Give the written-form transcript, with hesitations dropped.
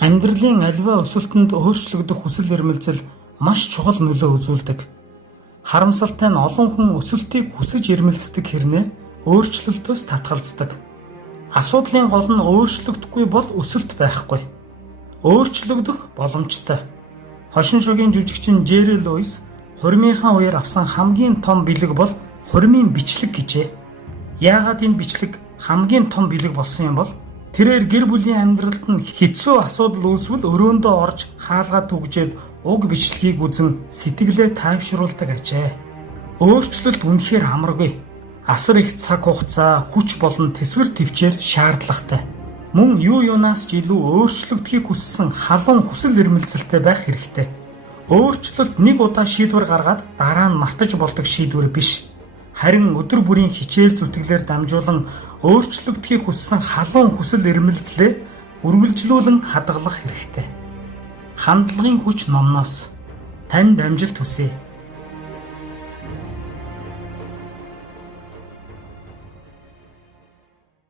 Амьдралын аливаа өсөлтөнд өөрчлөгдөх хүсэл эрмэлзэл маш чухал нөлөө үзүүлдэг. Харамсалтай нь олон хүн өсөлтийг хүсэж эрмэлздэг хэрнээ өөрчлөлтөөс татгалздаг. Асуудлын гол нь өөрчлөгдөхгүй бол өсөлт байхгүй. Өөрчлөгдөх боломжтой. Хошин шогийн жүжигчин Жерри Луис хурмынхаа үеэр авсан хамгийн том бэлэг бол хурмын бичлэг гэжээ. Яагаад энэ бичлэг хамгийн том бэлэг болсон юм бол тэрээр гэр бүлийн амьдралд нь хэцүү асуудал үүсвэл өрөөндөө орж хаалгаа түгжээд уг бичлэгийг үзэн сэтгэлээ тайвшруулдаг ажээ. Өөрчлөлт үнэхээр амаргүй. Асар их цаг хугацаа, хүч болон тэсвэр төвчээр шаардлагатай. Мөн юу юунаас ч илүү өөрчлөгдөхийг хүссэн халуун хүсэл эрмэлзэлтэй байх хэрэгтэй. Өөрчлөлт нэг удаа шийдвэр гаргаад дараа нь мартаж болдог шийдвэр биш. Харин өдөр бүрийн хичээл зүтгэлээр дамжуулан өөрчлөгдөхийг хүссэн халуун хүсэл эрмэлзлээ үргэлжлүүлэн хадгалах хэрэгтэй. Хандлагын хүч номноос танд амжилт хүсье.